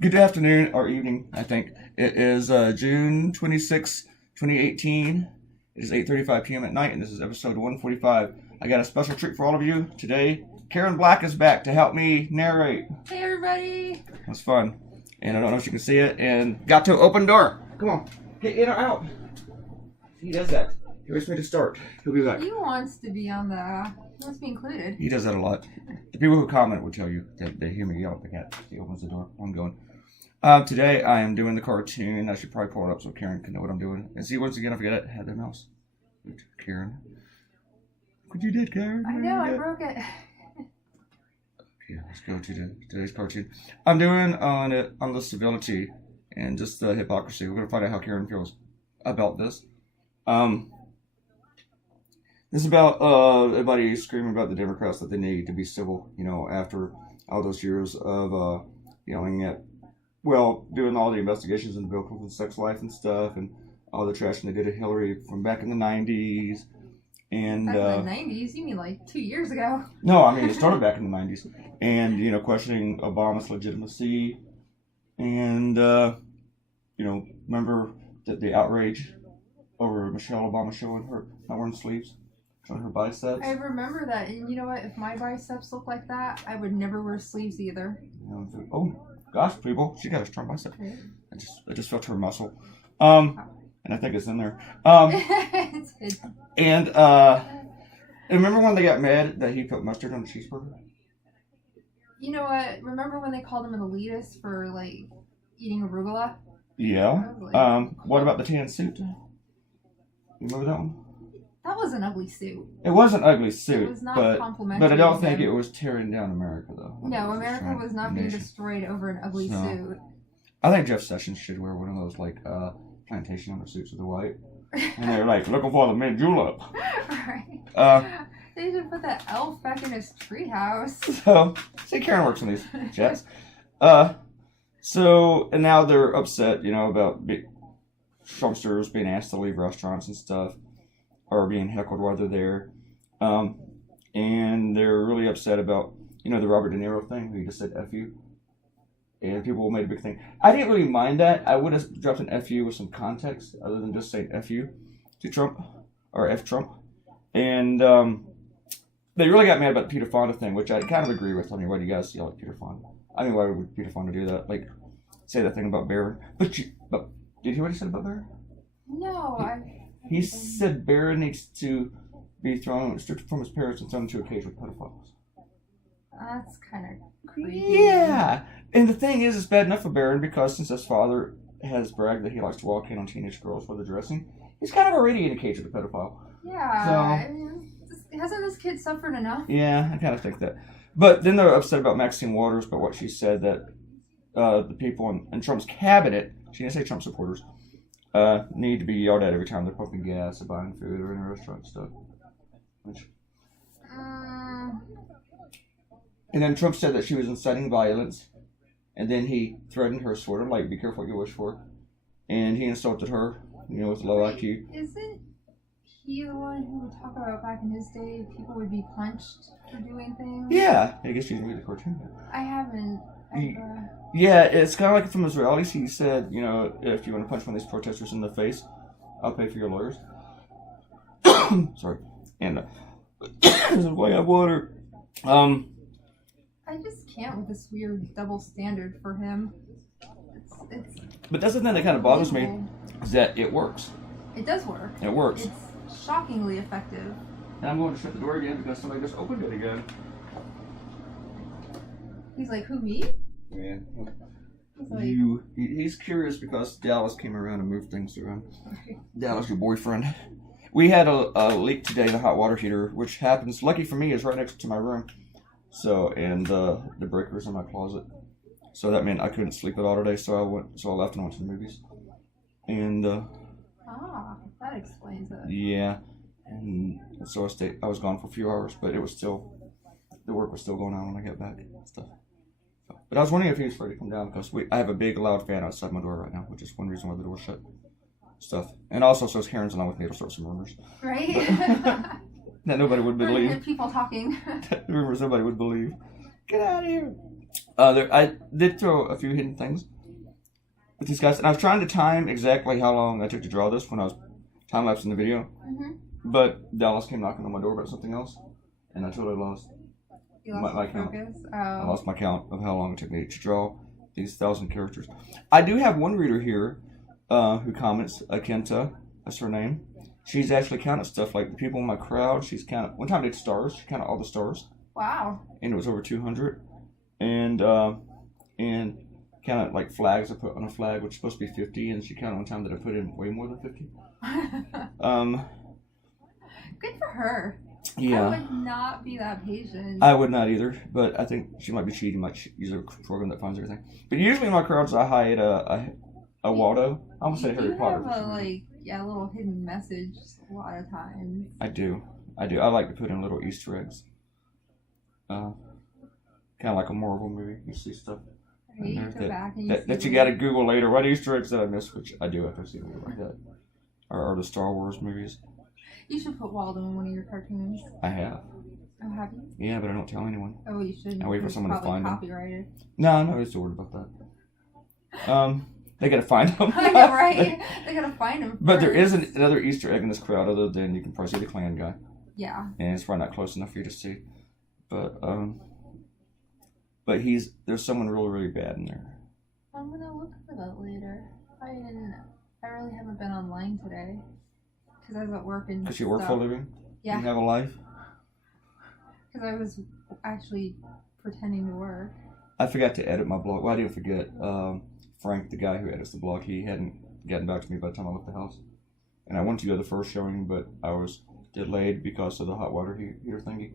Good afternoon or evening, I think. It is June 26, 2018. It is 8:35 p.m. at night, and this is episode 145. I got a special treat for all of you today. Karen Black is back to help me narrate. Hey, everybody. That's fun. And I don't know if you can see it. And got to open door. Come on. Get in or out. He does that. He waits for me to start. He'll be back. He wants to be on the... He wants to be included. He does that a lot. The people who comment will tell you that they hear me yell at the cat. He opens the door. I'm going. Today I am doing the cartoon. I should probably pull it up so Karen can know what I'm doing. And see, once again, I forget it. Had the mouse. Karen. What you did, Karen? I know, I broke it. Yeah, let's go to today's cartoon. I'm doing on the civility and just the hypocrisy. We're gonna find out how Karen feels about this. This is about everybody screaming about the Democrats that they need to be civil. You know, after all those years of yelling at, doing all the investigations into Bill Clinton's sex life and stuff, and all the trashing they did to Hillary from back in the 90s. And back in the 90s? You mean like 2 years ago? No, I mean it started back in the 90s. And, you know, questioning Obama's legitimacy. And, remember the outrage over Michelle Obama showing her, not wearing sleeves, showing her biceps? I remember that. And you know what? If my biceps look like that, I would never wear sleeves either. Oh, gosh, people. She got a strong bicep. Right. I just felt her muscle. Oh. And I think it's in there. It's And remember when they got mad that he put mustard on the cheeseburger? You know what? Remember when they called him an elitist for, like, eating arugula? Yeah. What about the tan suit? You remember that one? That was an ugly suit. It was an ugly suit. It was not complimentary. But I don't think it was tearing down America, though. No, America was not being destroyed over an ugly suit. I think Jeff Sessions should wear one of those, like, plantation owner suits with the white. And they're like, looking for the mint julep. Right. They should put that elf back in his treehouse. So, see, Karen works on these chats. And now they're upset, about Trumpsters being asked to leave restaurants and stuff, or being heckled while they're there. And they're really upset about, the Robert De Niro thing, where he just said F you. And people made a big thing. I didn't really mind that. I would have dropped an F you with some context, other than just saying F you to Trump, or F Trump. And they really got mad about the Peter Fonda thing, which I kind of agree with. I mean, why do you guys yell at Peter Fonda? I mean, why would Peter Fonda do that? Like, say that thing about Barron. But did you hear what he said about Barron? No, He said Barron needs to be stripped from his parents and thrown into a cage with pedophiles. That's kind of creepy. Yeah. And the thing is, it's bad enough for Barron because since his father has bragged that he likes to walk in on teenage girls while they're dressing, he's kind of already in a cage with a pedophile. Yeah. So, I mean, hasn't this kid suffered enough? Yeah, I kind of think that. But then they're upset about Maxine Waters, but what she said that the people in Trump's cabinet, she didn't say Trump supporters, need to be yelled at every time they're pumping gas or buying food or in a restaurant and stuff. And then Trump said that she was inciting violence. And then he threatened her, sort of, like, be careful what you wish for. And he insulted her, with low IQ. Isn't he the one who would talk about back in his day people would be punched for doing things? Yeah. I guess you didn't read the cartoon. I haven't. Yeah, it's kind of like from his rallies. He said, if you want to punch one of these protesters in the face, I'll pay for your lawyers. Sorry. And this is why I have water. I just can't with this weird double standard for him. But that's the thing that kind of bothers me, is that it works. It does work. It works. It's shockingly effective. And I'm going to shut the door again because somebody just opened it again. He's like, who, me? Yeah. He's like, He's curious because Dallas came around and moved things around. Dallas, your boyfriend. We had a leak today in the hot water heater, which happens, lucky for me, is right next to my room. So, and the breaker's in my closet. So that meant I couldn't sleep at all today, so I left and went to the movies. And, that explains it. Yeah. And so I was gone for a few hours, but the work was still going on when I got back and stuff. But I was wondering if he was ready to come down, because I have a big loud fan outside my door right now, which is one reason why the door's shut. Stuff. And also, so Karen's along with me, it'll start some rumors. Right? That nobody would believe. People talking. Rumors nobody would believe. Get out of here. I did throw a few hidden things with these guys, and I was trying to time exactly how long I took to draw this when I was time-lapsing the video. Mm-hmm. But Dallas came knocking on my door about something else, and I totally lost my count. I lost my count of how long it took me to draw these 1,000 characters. I do have one reader here who comments, Akenta, that's her name. She's actually counted stuff like the people in my crowd. She's counted, one time I did stars, she counted all the stars. Wow. And it was over 200. And counted like flags I put on a flag, which is supposed to be 50, and she counted one time that I put in way more than 50. Good for her. Yeah. I would not be that patient. I would not either, but I think she might be cheating, might use a program that finds everything. But usually in my crowds, I hide a Waldo. I almost say Harry Potter. You have a little hidden message a lot of times. I do. I like to put in little Easter eggs. Kind of like a Marvel movie. You see stuff that you got to Google later. What Easter eggs did I miss? Which I do after seeing a movie like that. Or the Star Wars movies. You should put Waldo in one of your cartoons. I have. Oh, have you? Yeah, but I don't tell anyone. Oh, you shouldn't. I wait for someone to find them. Copyrighted. No, I'm not really so worried about that. They gotta find them. I know, right? They gotta find them. But there is another Easter egg in this crowd other than you can probably see the clan guy. Yeah. And it's probably not close enough for you to see. But there's someone really, really bad in there. I'm gonna look for that later. I really haven't been online today. Because I was at work and because you work for a living? Yeah. You have a life? Because I was actually pretending to work. I forgot to edit my blog. Well, I didn't forget. Frank, the guy who edits the blog, he hadn't gotten back to me by the time I left the house. And I wanted to go to the first showing, but I was delayed because of the hot water heater thingy.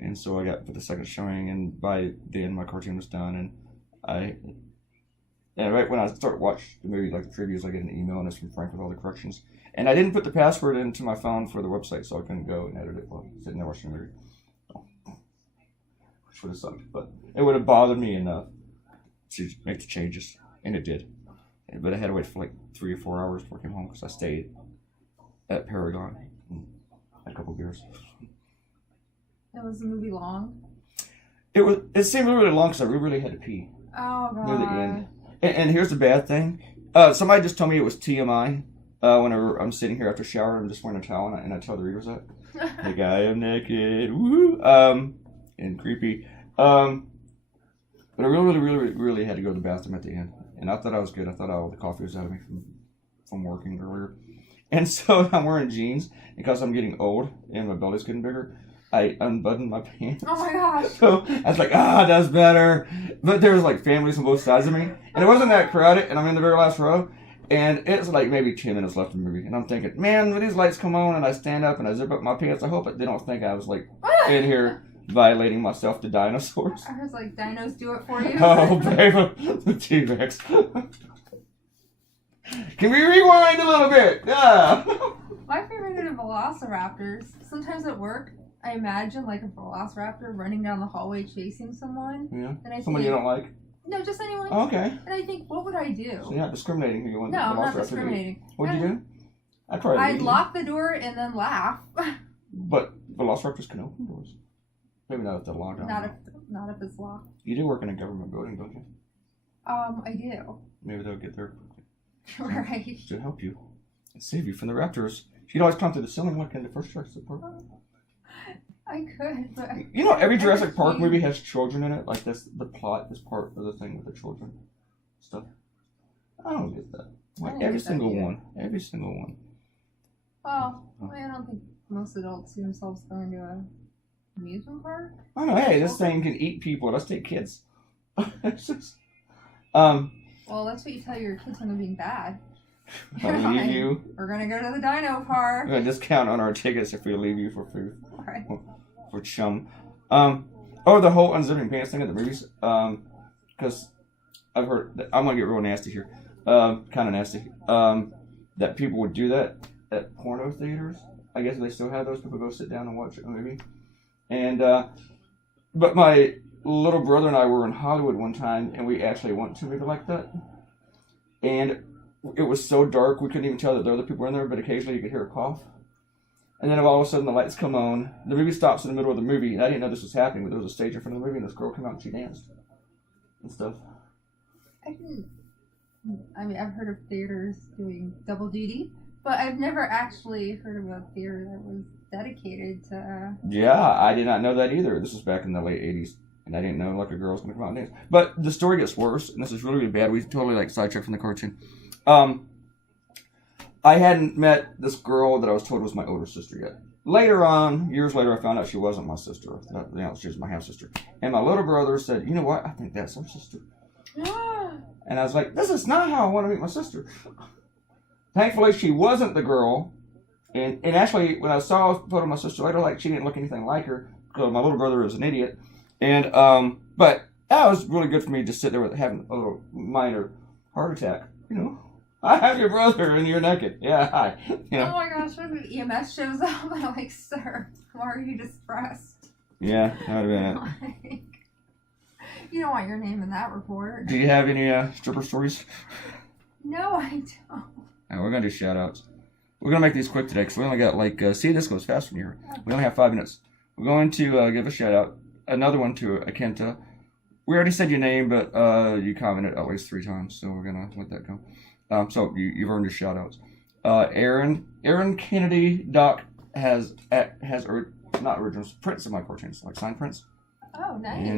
And so I got for the second showing, and by then my cartoon was done. And right when I start watching the movie, like the previews, I get an email, and it's from Frank with all the corrections. And I didn't put the password into my phone for the website, so I couldn't go and edit it while sitting there watching the movie. Which would have sucked, but it would have bothered me enough to make the changes, and it did. But I had to wait for like 3 or 4 hours before I came home because I stayed at Paragon and had a couple beers. Was the movie long? It seemed really long because I really had to pee. Oh god. Near the end. And here's the bad thing. Somebody just told me it was TMI. Whenever I'm sitting here after shower, I'm just wearing a towel, and I tell the readers that. Like, I am naked. Woo! And creepy. But I really had to go to the bathroom at the end. And I thought I was good. I thought all the coffee was out of me from working earlier. And so I'm wearing jeans. Because I'm getting old and my belly's getting bigger, I unbuttoned my pants. Oh my gosh. So I was like, that's better. But there was like families on both sides of me. And it wasn't that crowded. And I'm in the very last row. And it's like maybe 10 minutes left in the movie. And I'm thinking, man, when these lights come on and I stand up and I zip up my pants, I hope they don't think I was like in here violating myself to dinosaurs. I was like, dinos do it for you. Oh, baby. The T-Rex. Can we rewind a little bit? Yeah. My favorite are velociraptors. Sometimes at work, I imagine like a velociraptor running down the hallway chasing someone. Yeah. And Someone you don't like? No, just anyone. Oh, okay. And I think, what would I do? So you're not discriminating who you want. No, I'm not discriminating. What'd you do? I'd lock the door and then laugh. But velociraptors can open doors. Maybe not if they're locked. Not if it's locked. You do work in a government building, don't you? I do. Maybe they'll get there quickly. Right. To help you and save you from the raptors. She'd always climb through the ceiling like in the first Jurassic Park. I could, but you know, every Jurassic Park movie has children in it. Like that's the plot, is part of the thing with the children stuff. I don't get that. Like every single one. Every single one. Well, I don't think most adults see themselves going to an amusement park. I know. Hey, this thing can eat people. Let's take kids. It's just, well, that's what you tell your kids when they're being bad. I'll leave you. We're gonna go to the dino park. We're gonna discount on our tickets if we leave you for food. Right. For chum. The whole unzipping pants thing at the movies. Because I've heard that, I'm gonna get real nasty here. Kind of nasty. That people would do that at porno theaters. I guess they still have those. People go sit down and watch a movie. And but my little brother and I were in Hollywood one time, and we actually went to a movie like that. And it was so dark we couldn't even tell that there were other people were in there, but occasionally you could hear a cough. And then all of a sudden the lights come on, the movie stops in the middle of the movie, and I didn't know this was happening, but there was a stage in front of the movie, and this girl came out and she danced. and stuff? I mean, I've heard of theaters doing double duty, but I've never actually heard of a theater that was dedicated to. Yeah, I did not know that either. This was back in the late 80s. And I didn't know like a girl was going to come out and dance. But the story gets worse, and this is really, really bad. We totally like sidetracked from the cartoon. I hadn't met this girl that I was told was my older sister yet. Later on, years later, I found out she wasn't my sister. She was my half sister. And my little brother said, "You know what? I think that's her sister." And I was like, "This is not how I want to meet my sister." Thankfully, she wasn't the girl. And actually, when I saw a photo of my sister later, like she didn't look anything like her because my little brother is an idiot. And but that was really good for me to sit there with having a little minor heart attack. You know, I have your brother and you're naked. Yeah, hi. You know. Oh my gosh! What if EMS shows up? I'm like, sir, why are you distressed? Yeah, that would have been it. You don't want your name in that report. Do you have any stripper stories? No, I don't. Right, we're gonna do shout outs. We're gonna make these quick today because we only got like see, this goes fast from here. We only have 5 minutes. We're going to give a shout out. Another one to Akenta. We already said your name, but you commented at least 3 times, so we're gonna let that go. So you've earned your shout outs. Aaron Kennedy Doc has not originals, prints of my cartoons, like signed prints. Oh, nice.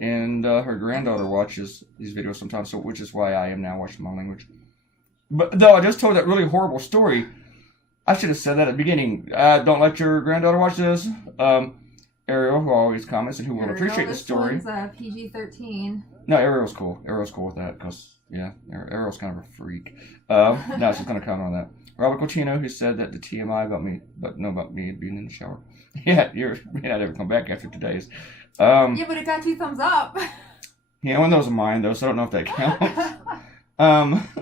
And her granddaughter watches these videos sometimes, so which is why I am now watching my language. But though I just told that really horrible story, I should have said that at the beginning. Don't let your granddaughter watch this. Ariel, who always comments and who will appreciate the story. This one's PG-13. No, Ariel's cool. Ariel's cool with that because, yeah, Ariel's kind of a freak. No, she's going to comment on that. Robert Cochino, who said that the TMI about me, but no, about me being in the shower. Yeah, you may not ever come back after 2 days. Yeah, but it got 2 thumbs up. Yeah, one of those are mine, though, so I don't know if that counts.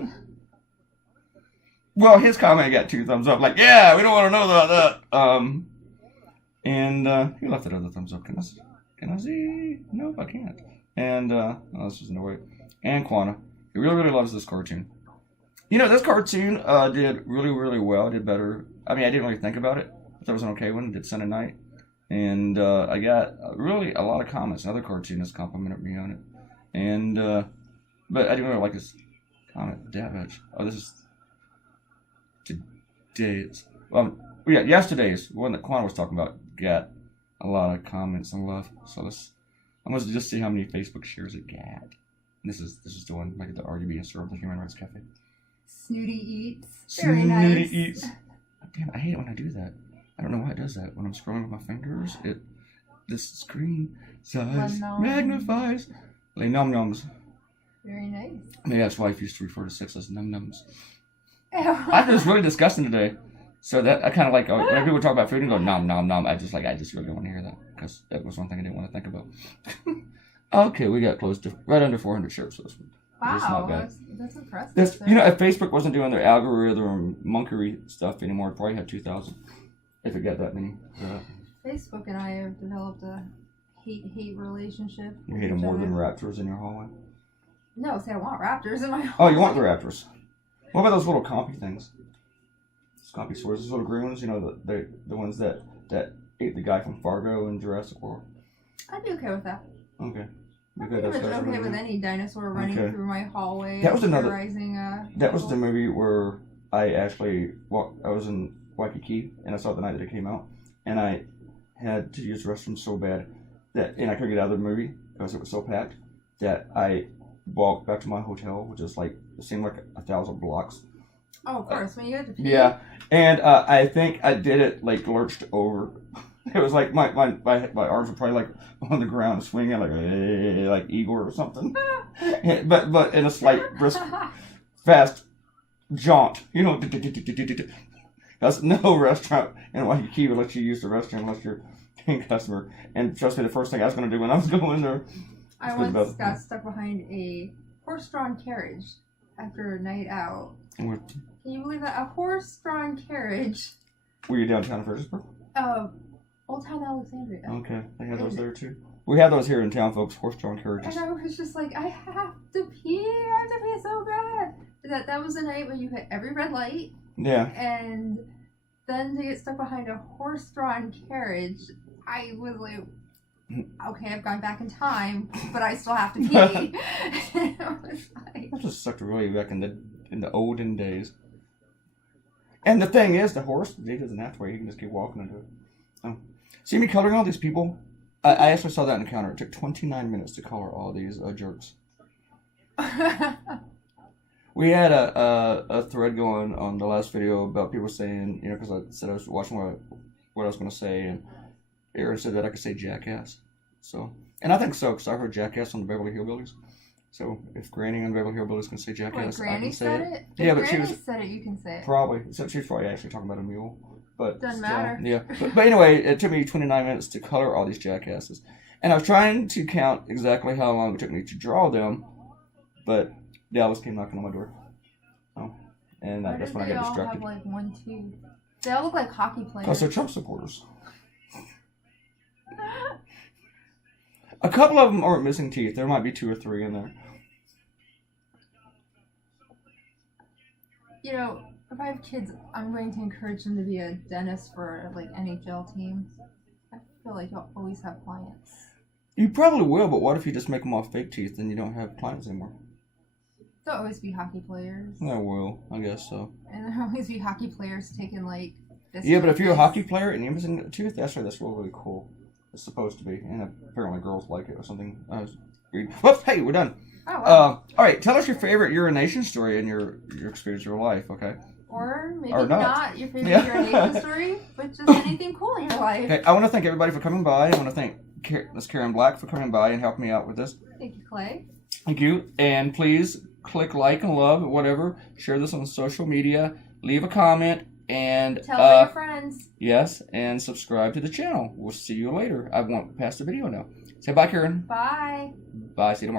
Well, his comment got 2 thumbs up. Like, yeah, we don't want to know about that. And he left it other thumbs up. Can I see? Nope, I can't. And this was no way. And Quana, he really, really loves this cartoon. You know, this cartoon did really, really well. It did better. I mean, I didn't really think about it. I thought it was an okay one. It did Sunday night. And I got really a lot of comments. Another cartoonist complimented me on it. And but I didn't really like his comment that much. Oh, this is today's. Yeah, yesterday's one that Quan was talking about got a lot of comments and love. So I'm gonna just see how many Facebook shares it got. This is the one like the RGB and Syrup, the Human Rights Cafe. Snooty Eats. Very nice. Snooty Eats. Damn, I hate it when I do that. I don't know why it does that. When I'm scrolling with my fingers, this screen size magnifies. Like num nums. Very nice. Maybe that's why I used to refer to sex as num nums. I was really disgusting today. So that I kind of like when people talk about food and go nom nom nom. I just really don't want to hear that because that was one thing I didn't want to think about. Okay, we got close to right under 400 shares for this one. Wow, that's impressive. If Facebook wasn't doing their algorithm monkery stuff anymore, it'd probably have 2,000 if it got that many. Facebook and I have developed a hate relationship. You hate them more than raptors in your hallway? No, see, I want raptors in my hallway. Oh, you want the raptors? What about those little compy things? Compy swords, those little green ones, you know, the ones that ate the guy from Fargo and Jurassic World. I'd be okay with that. Okay. I'm pretty much okay with any dinosaur running through my hallway. That was another. That was people. the movie where I actually I was in Waikiki and I saw it the night that it came out, and I had to use the restroom so bad and I couldn't get out of the movie because it was so packed that I walked back to my hotel, which is like it seemed like 1,000 blocks. Oh, of course, when you had to pee. Yeah, and I think I did it like lurched over. It was like my arms were probably like on the ground swinging like Igor or something, but in a slight brisk, fast jaunt. You know, that's no restaurant in Waikiki would let you use the restroom unless you're a customer. And trust me, the first thing I was going to do when I was going there. I once got stuck behind a horse-drawn carriage after a night out. What? Can you believe that? A horse-drawn carriage. Were you downtown in Fredericksburg? Old Town Alexandria. Okay, they had those there too. We have those here in town, folks. Horse-drawn carriages. And I was just like, I have to pee. I have to pee so bad. That was the night when you hit every red light. Yeah. And then to get stuck behind a horse-drawn carriage, I was like, okay, I've gone back in time, but I still have to pee. It was like, That just sucked really back in the olden days. And the thing is, the horse, he doesn't have to wait. He can just keep walking into it. Oh. See me coloring all these people? I actually saw that in the counter. It took 29 minutes to color all these jerks. We had a thread going on the last video about people saying, you know, because I said I was watching what I was going to say, and Aaron said that I could say jackass. So, and I think so, because I heard jackass on the Beverly Hillbillies. So, if Granny on Beverly Hillbillies can say jackass, Wait, I Granny can say said it. it? Yeah, If but she Granny was said it, you can say it. probably, so she was probably actually talking about a mule. But Doesn't still, matter. Yeah, but anyway, it took me 29 minutes to color all these jackasses. And I was trying to count exactly how long it took me to draw them, but Dallas came knocking on my door. Oh, and Why that's did when I they got all distracted. have like 1 tooth? They all look like hockey players. Because they're Trump supporters. A couple of them aren't missing teeth. There might be 2 or 3 in there. You know, if I have kids, I'm going to encourage them to be a dentist for like NHL teams. I feel like you'll always have clients. You probably will, but what if you just make them all fake teeth and you don't have clients anymore? There'll always be hockey players. There will, I guess so. And there'll always be hockey players taking like this. Yeah, but if you're a hockey player and you're missing a tooth, that's really cool. It's supposed to be, and apparently girls like it or something. Whoops! Hey, we're done. Oh, wow. All right, tell us your favorite urination story in your experience of your life, okay? Or maybe Or not. not your favorite Yeah. urination story, but just anything cool in your life. Okay, I want to thank everybody for coming by. I want to thank Miss Karen Black for coming by and helping me out with this. Thank you, Clay. Thank you, and please click like and love, whatever. Share this on social media. Leave a comment. And Tell all your friends. yes, and subscribe to the channel. We'll see you later. I won't pass the video now. Say bye, Karen. Bye. Bye. See you tomorrow.